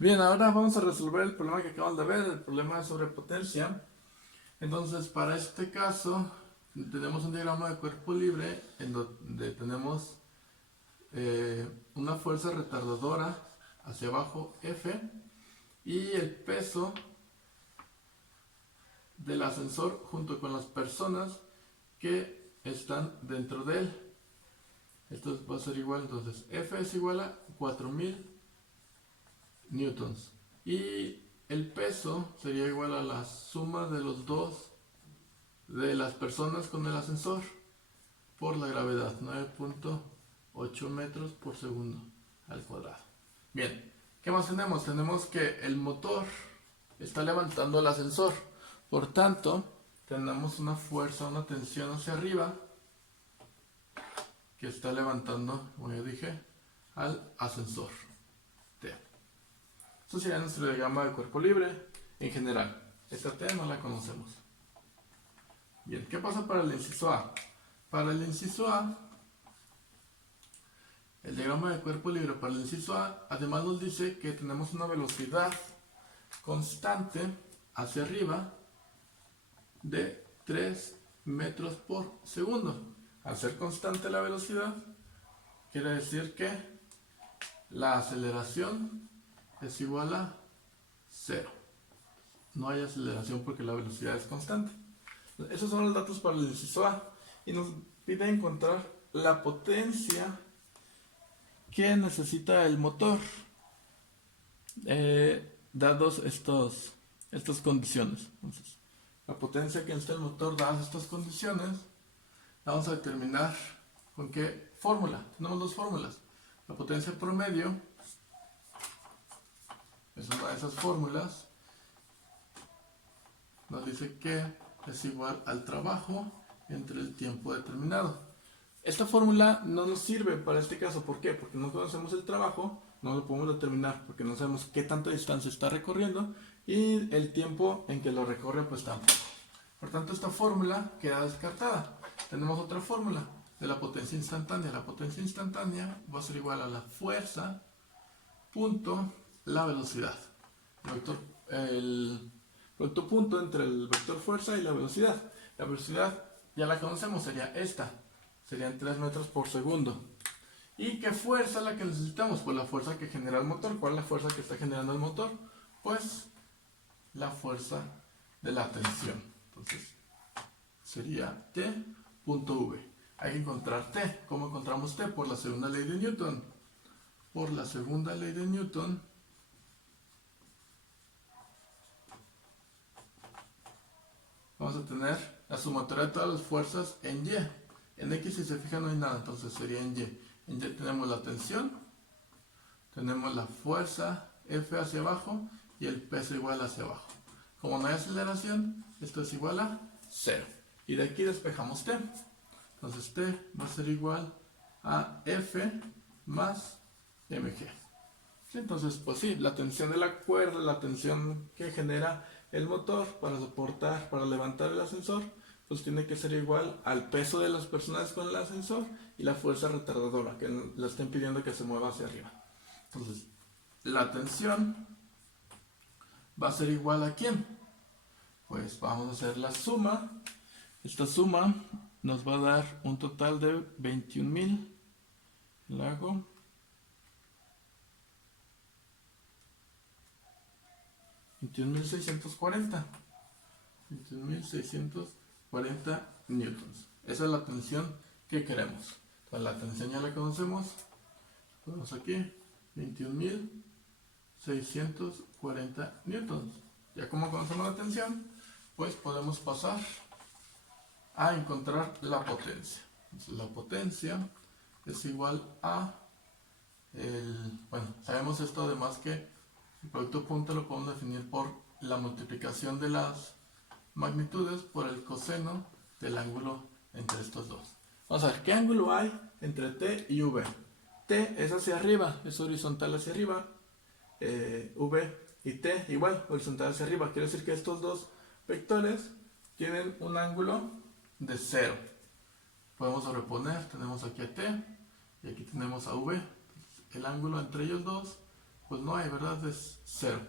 Bien, ahora vamos a resolver el problema que acabamos de ver, el problema de sobrepotencia. Entonces, para este caso, tenemos un diagrama de cuerpo libre en donde tenemos una fuerza retardadora hacia abajo F y el peso del ascensor junto con las personas que están dentro de él. Esto va a ser igual, entonces F es igual a 4000 newtons. Y el peso sería igual a la suma de los dos de las personas con el ascensor por la gravedad, 9.8 metros por segundo al cuadrado. Bien, ¿qué más tenemos? Tenemos que el motor está levantando el ascensor. Por tanto, tenemos una fuerza, una tensión hacia arriba que está levantando, como ya dije, al ascensor. T. Esto sería nuestro diagrama de cuerpo libre en general. Esta T no la conocemos. Bien, ¿qué pasa para el inciso A? Para el inciso A, el diagrama de cuerpo libre para el inciso A, además nos dice que tenemos una velocidad constante hacia arriba de 3 metros por segundo. Al ser constante la velocidad, quiere decir que la aceleración es igual a 0. No hay aceleración porque la velocidad es constante. Esos son los datos para el inciso A. Y nos pide encontrar la potencia que necesita el motor dados estas condiciones. Entonces, la potencia que necesita el motor dadas estas condiciones la vamos a determinar con qué fórmula. Tenemos dos fórmulas. La potencia promedio es una de esas fórmulas. Nos dice que es igual al trabajo entre el tiempo determinado. Esta fórmula no nos sirve para este caso. ¿Por qué? Porque no conocemos el trabajo, no lo podemos determinar porque no sabemos qué tanta distancia está recorriendo y el tiempo en que lo recorre pues tampoco. Por tanto, esta fórmula queda descartada. Tenemos otra fórmula de la potencia instantánea. La potencia instantánea va a ser igual a la fuerza punto la velocidad. El producto punto entre el vector fuerza y la velocidad. La velocidad ya la conocemos, sería esta. Serían 3 metros por segundo. ¿Y qué fuerza es la que necesitamos? Pues la fuerza que genera el motor. ¿Cuál es la fuerza que está generando el motor? Pues la fuerza de la tensión. Entonces sería T.V. Hay que encontrar T. ¿Cómo encontramos T? Por la segunda ley de Newton. Por la segunda ley de Newton vamos a tener la sumatoria de todas las fuerzas en Y. En X, si se fijan, no hay nada, entonces sería en Y. En Y tenemos la tensión, tenemos la fuerza F hacia abajo y el peso igual hacia abajo. Como no hay aceleración, esto es igual a 0. Y de aquí despejamos T. Entonces T va a ser igual a F más mg. ¿Sí? Entonces, pues sí, la tensión de la cuerda, la tensión que genera el motor para soportar, para levantar el ascensor, pues tiene que ser igual al peso de las personas con el ascensor y la fuerza retardadora que la estén pidiendo que se mueva hacia arriba. Entonces, la tensión va a ser igual a ¿quién? Pues vamos a hacer la suma. Esta suma nos va a dar un total de 21.000. Le hago 21.640. 21.640 newtons. Esa es la tensión que queremos. Entonces, la tensión ya la conocemos. Ponemos aquí 21.640 newtons. Ya como conocemos la tensión, pues podemos pasar a encontrar la potencia. Entonces, la potencia es igual a sabemos esto además que el producto punto lo podemos definir por la multiplicación de las magnitudes por el coseno del ángulo entre estos dos. Vamos a ver, ¿qué ángulo hay entre T y V? T es hacia arriba, es horizontal hacia arriba. V y T igual, horizontal hacia arriba. Quiere decir que estos dos vectores tienen un ángulo de 0. Podemos sobreponer, tenemos aquí a T y aquí tenemos a V. El ángulo entre ellos dos Pues no hay, ¿verdad? Es 0,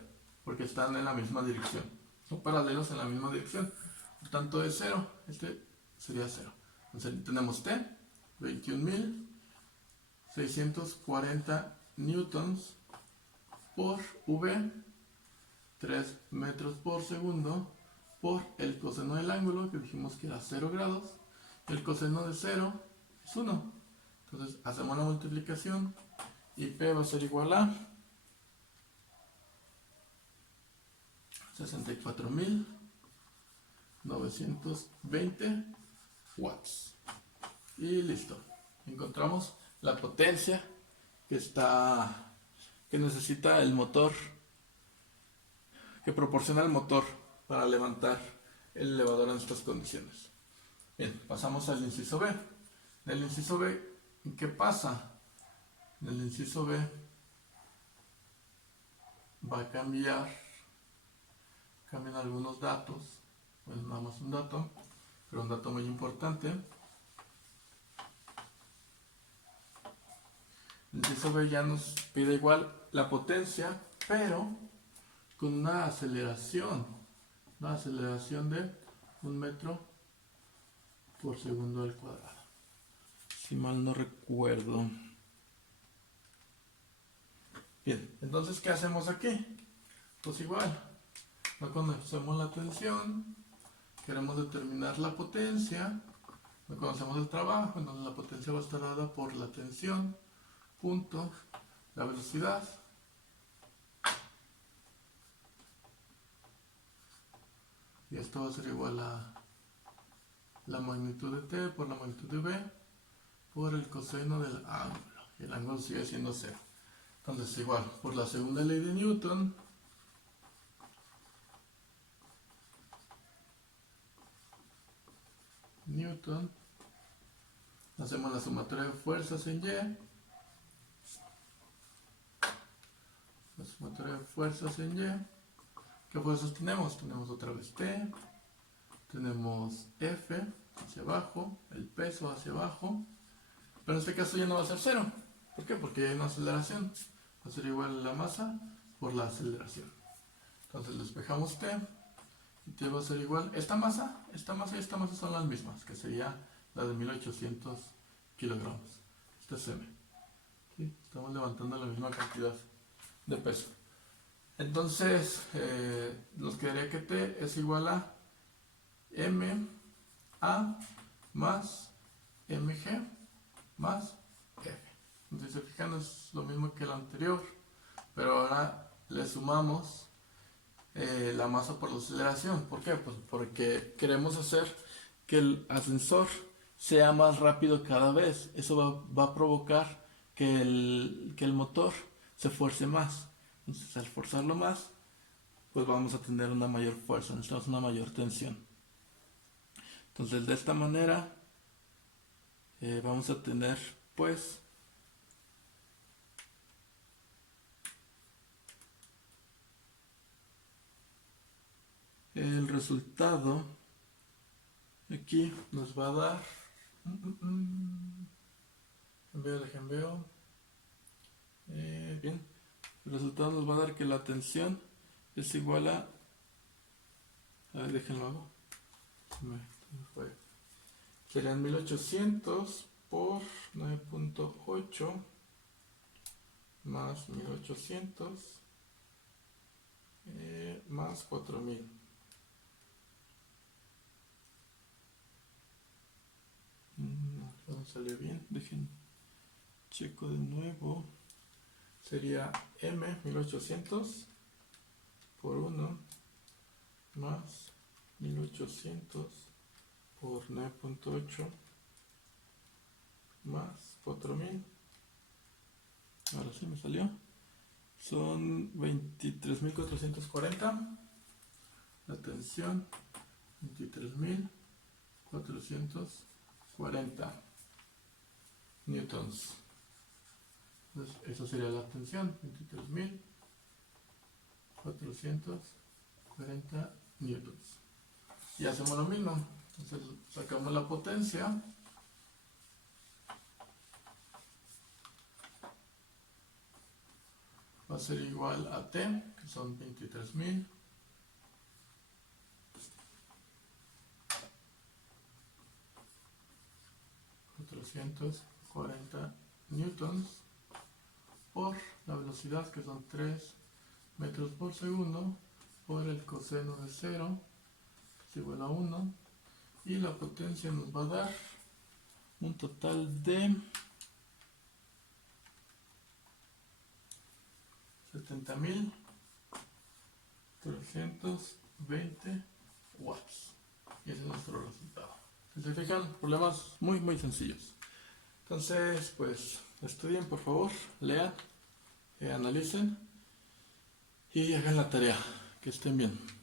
porque están en la misma dirección. Son paralelos en la misma dirección. Por tanto es 0. Este sería 0. Entonces tenemos T, 21.640 newtons por V, 3 metros por segundo, por el coseno del ángulo, que dijimos que era 0 grados. El coseno de 0 es 1. Entonces hacemos la multiplicación y P va a ser igual a 64.920 watts. Y listo. Encontramos la potencia que necesita el motor, que proporciona el motor para levantar el elevador en estas condiciones. Bien, pasamos al inciso B. En el inciso B, ¿qué pasa? En el inciso B va a cambian algunos datos. Pues nada más un dato, pero un dato muy importante. El inciso B ya nos pide igual la potencia, pero con una aceleración de 1 metro por segundo al cuadrado, si mal no recuerdo. Bien, entonces ¿qué hacemos aquí? Pues igual, no conocemos la tensión, queremos determinar la potencia, no conocemos el trabajo, entonces la potencia va a estar dada por la tensión, punto, la velocidad, y esto va a ser igual a la magnitud de T por la magnitud de V por el coseno del ángulo, y el ángulo sigue siendo 0. Entonces igual, por la segunda ley de Newton, hacemos la sumatoria de fuerzas en Y. La sumatoria de fuerzas en Y. ¿Qué fuerzas tenemos? Tenemos otra vez T, tenemos F hacia abajo, el peso hacia abajo, pero en este caso ya no va a ser 0. ¿Por qué? Porque hay una aceleración. Va a ser igual a la masa por la aceleración. Entonces despejamos T, y T va a ser igual. Esta masa y esta masa son las mismas, que sería la de 1800 kilogramos. Este es M. ¿Sí? Estamos levantando la misma cantidad de peso. Entonces nos quedaría que T es igual a MA más MG más F. Entonces, se fijan, es lo mismo que el anterior, pero ahora le sumamos la masa por la aceleración. ¿Por qué? Pues porque queremos hacer que el ascensor sea más rápido cada vez. Eso va a provocar que el motor se esfuerce más. Entonces, al forzarlo más, pues vamos a tener una mayor fuerza, necesitamos una mayor tensión. Entonces, de esta manera vamos a tener, pues, el resultado aquí nos va a dar veo. Bien, el resultado nos va a dar que la tensión es igual a ver, déjenlo hago. Se me fue. Serían 1800 por 9.8 más 1800 más 4000. No salió bien, dejen checo de nuevo. Sería M 1800 por 1 más 1800 por 9.8 más 4000. Ahora sí me salió. Son 23.440. La tensión 23.440 newtons. Entonces, eso sería la tensión, 23.440 newtons. Y hacemos lo mismo. Entonces sacamos la potencia. Va a a ser igual a T, que son 23.440 newtons por la velocidad, que son 3 metros por segundo, por el coseno de 0, que es igual a 1, y la potencia nos va a dar un total de 70.320 watts. Y ese es nuestro resultado. Si se fijan, problemas muy sencillos. Entonces, pues, estudien por favor, lean, analicen y hagan la tarea. Que estén bien.